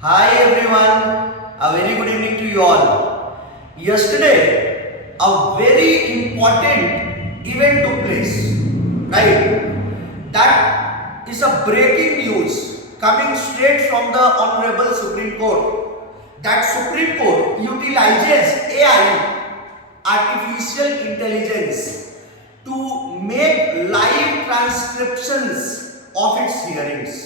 Hi everyone, a very good evening to you all. Yesterday, a very important event took place, right? That is a breaking news coming straight from the Honorable Supreme Court. That Supreme Court utilizes AI, artificial intelligence, to make live transcriptions of its hearings.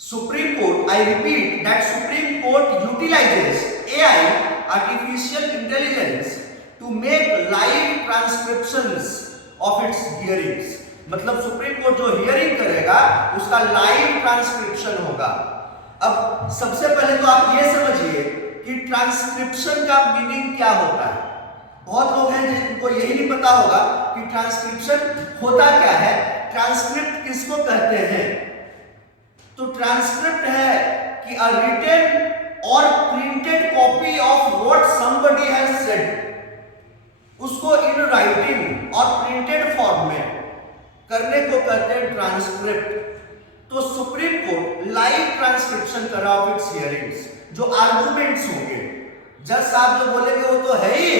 Supreme Court, I repeat that Supreme Court utilizes AI, artificial intelligence, to make live transcriptions of its hearings. मतलब supreme court जो hearing करेगा उसका live transcription होगा। अब सबसे पहले तो आप ये समझिए कि ट्रांसक्रिप्शन का मीनिंग क्या होता है। बहुत लोग हैं जिनको यही नहीं पता होगा कि ट्रांसक्रिप्शन होता क्या है, ट्रांसक्रिप्ट किसको कहते हैं। तो ट्रांसक्रिप्ट है कि अ रिटन और printed copy of what somebody has said, उसको इन राइटिंग और प्रिंटेड फॉर्म में करने को कहते हैं ट्रांसक्रिप्ट। तो सुप्रीम कोर्ट लाइव ट्रांसक्रिप्शन करा ऑफ इट्स हियरिंग्स। जो आर्गुमेंट्स होंगे, जज साहब जो बोलेंगे वो तो है ही,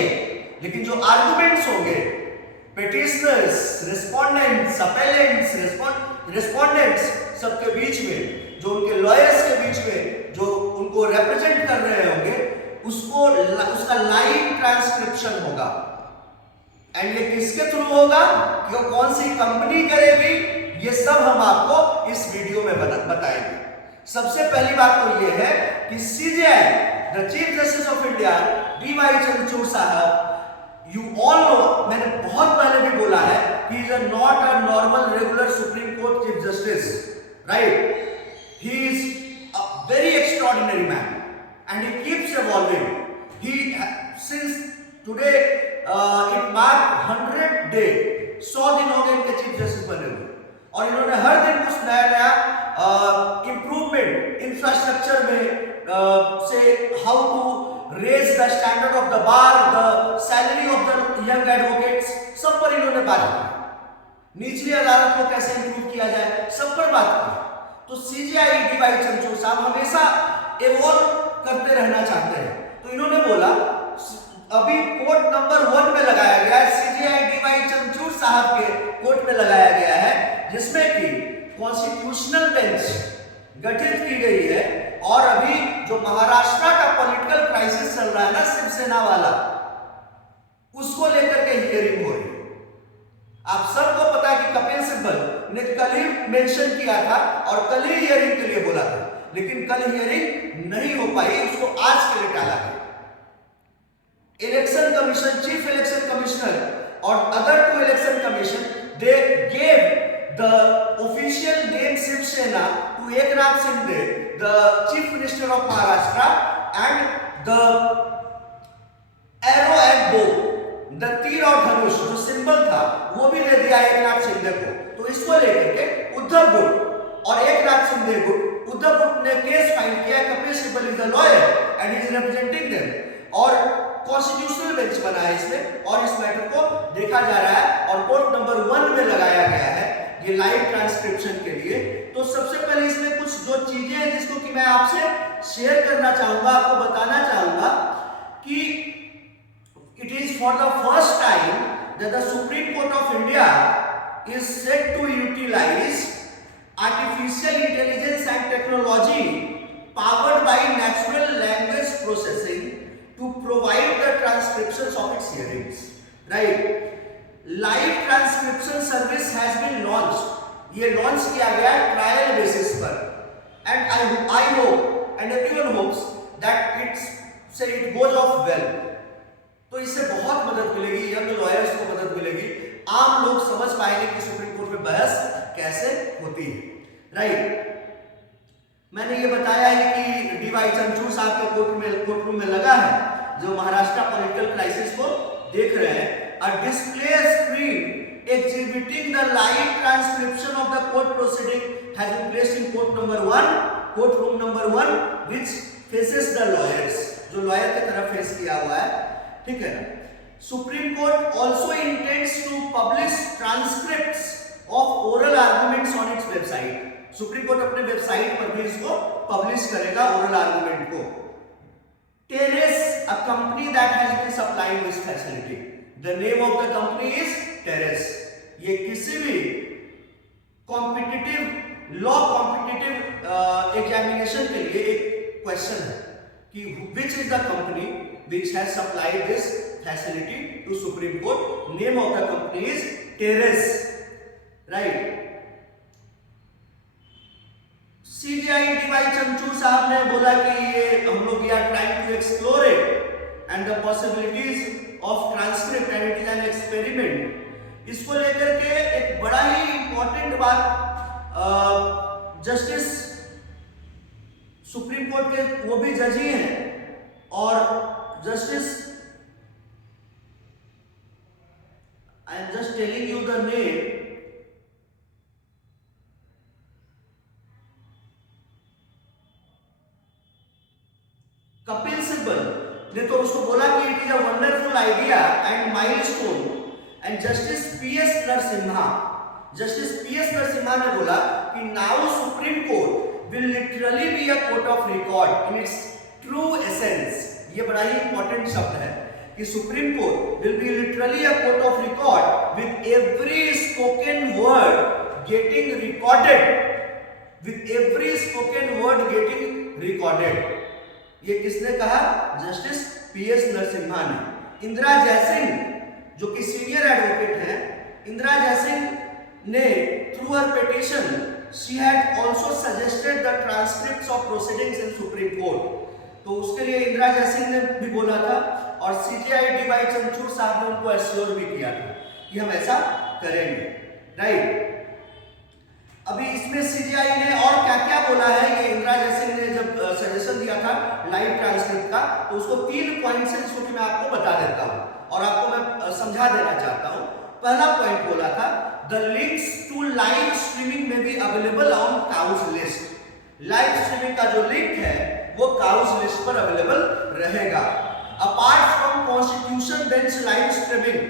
लेकिन जो आर्गुमेंट्स होंगे, पिटिशनर्स, रिस्पोंडेंट्स, अपेलेंट्स, रिस्पोंडेंट्स सबके बीच में, जो उनके लॉयर्स के बीच में जो उनको रिप्रेजेंट कर रहे होंगे, उसका लाइव ट्रांसक्रिप्शन होगा। एंड ये किसके थ्रू होगा, कि कौन सी कंपनी करेगी, ये सब हम आपको इस वीडियो में बताएंगे। सबसे पहली बात तो ये है कि CJI, the chief justice of India D.Y.. Chandrachud साहब, यू ऑल नो, मैंने बहुत पहले भी बोला है, he is not a normal regular supreme court chief justice, right? He is a very extraordinary man and he keeps evolving. Since today it marked 100 day, 100 दिन हो गए इनके चीफ जस्टिस बने हुए, और इन्होंने हर दिन कुछ नया नया इम्प्रूवमेंट इंफ्रास्ट्रक्चर में, से how to raise the standard of the bar, the salary of the young advocates, सब पर इन्होंने बात की। निचली अदालत को कैसे इंप्रूव किया जाए, सब पर बात की। तो सीजीआई डी.वाई. चंद्रचूड़ साहब हमेशा इवॉल्व करते रहना चाहते हैं। तो इन्होंने बोला, अभी कोर्ट नंबर 1 में लगाया गया है, सीजीआई डी.वाई. चंद्रचूड़ साहब के कोर्ट में लगाया गया है, जिसमें कि कॉन्स्टिट्यूशनल बेंच गठित की गई है। और अभी जो महाराष्ट्र का पॉलिटिकल क्राइसिस चल रहा है ना, शिवसेना वाला, उसको लेकर के हियरिंग हो रही है। आप सबको पता है कि कपिल सिब्बल ने कल ही मेंशन किया था और कल ही हियरिंग के लिए बोला था, लेकिन कल हियरिंग नहीं हो पाई, उसको आज के लिए टाला गया। Election commission, chief election commissioner और other 2 election commission, they gave the official name Shiv Sena to Eknath Shinde, the chief minister of Maharashtra, and the arrow and bow, the तीर और धनुष जो सिंबल था वो भी दे दिया एकनाथ शिंदे को। तो इसको लेकर के उद्धव गुट और एकनाथ शिंदे गुट, उद्धव गुट ने केस फाइल किया, Kapil Sibal is the lawyer and he is representing them, और कॉन्स्टिट्यूशनल बेंच बना है इसमें, और इस मैटर को देखा जा रहा है और कोर्ट नंबर 1 में लगाया गया है ये लाइव ट्रांसक्रिप्शन के लिए। तो सबसे पहले इसमें कुछ जो चीजें हैं जिसको कि मैं आपसे शेयर करना चाहूंगा, आपको बताना चाहूंगा कि it is for the first time that the Supreme Court of India is set to utilize artificial intelligence and technology powered by natural language processing to provide the transcriptions of its hearings, right? Live transcription service has been launched. ये launch किया गया trial basis पर, and I hope and everyone hopes that it goes off well. तो इससे बहुत मदद मिलेगी, young lawyers को मदद मिलेगी, आम लोग समझ पाएंगे कि सुप्रीम कोर्ट में बहस कैसे होती है, राइट? मैंने ये बताया है कि डी.वाई. चंद्रचूड़ साहब के कोर्टरूम में लगा है, जो महाराष्ट्र पॉलिटिकल क्राइसिस को देख रहे हैं। A display screen exhibiting the live transcription of the court proceeding has been placed in courtroom number 1, which faces the lawyers, जो लॉयर की तरफ फेस किया हुआ है, ठीक है। Supreme Court also intends to publish transcripts of oral arguments on its website. Supreme Court अपने website पर भी इसको पब्लिश करेगा ओरल आर्गुमेंट को। Teres, a company that has been supplying this facility. The name of the company is Teres. ये किसी भी competitive examination के लिए एक क्वेश्चन है कि which is the company which has supplied this facility to Supreme Court. Name of the company is Teres, right? CJI DY चंचू साहब ने बोला कि ये हम लोग we are trying to explore it and the possibilities of transcript and it is an experiment. इसको लेकर के एक बड़ा ही इंपॉर्टेंट बात जस्टिस सुप्रीम कोर्ट के वो भी जज ही हैं और justice I am just telling you the name, Kapil Sibal ने तो उसको बोला कि it is a wonderful idea and milestone. And justice P S Narasimha ने बोला कि now Supreme court will literally be a court of record in its true essence. ये बड़ा ही इंपॉर्टेंट शब्द है कि supreme court will be literally a court of record with every spoken word getting recorded. ये किसने कहा? जस्टिस पीएस नरसिम्हा ने। इंदिरा जयसिंह जो कि सीनियर एडवोकेट हैं, इंदिरा जयसिंह ने through her petition she had also suggested the transcripts of proceedings in supreme court. तो उसके लिए इंदिरा जयसिंह ने भी बोला था और सीजेआई डीवाई चंद्रचूड़ साहब ने उनको एश्योर भी किया था कि हम ऐसा करेंगे, राइट। अभी इसमें सीजीआई ने और क्या क्या बोला है, ये इंदिरा जयसिंह ने जब सजेशन दिया था लाइव ट्रांसक्रिप्ट का, तो उसको 3 पॉइंट्स हैं जिसको कि मैं आपको बता देता हूं और आपको मैं समझा देना चाहता हूं। पहला पॉइंट बोला था the links to live streaming में be available on cause list. Live streaming का जो लिंक है वो काउस लिस्ट पर अवेलेबल रहेगा। Apart from constitution bench live streaming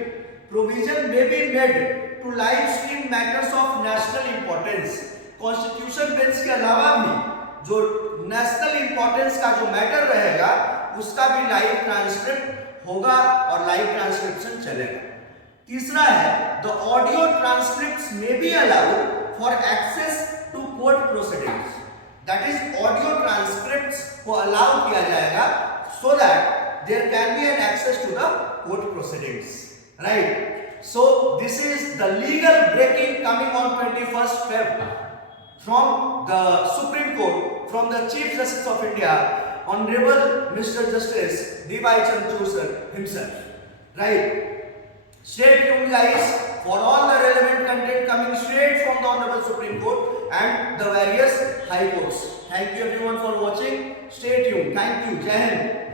provision may be made to live stream matters of national importance. Constitution bench के अलावा भी जो नेशनल इंपॉर्टेंस का जो मैटर रहेगा उसका भी लाइव ट्रांसक्रिप्ट होगा और लाइव ट्रांसक्रिप्शन चलेगा। तीसरा है the audio transcripts may be allowed for access to court proceedings. That is audio transcripts को अलाउ किया जाएगा so that there can be an access to the court proceedings, right. So this is the legal breaking coming on 21st Feb from the Supreme Court, from the Chief Justice of India, Honorable Mr. Justice D.Y. Chandrachud sir himself, right? Stay tuned guys for all the relevant content coming straight from the Honorable Supreme Court and the various high courts. Thank you everyone for watching. Stay tuned. Thank you. Jai Hind.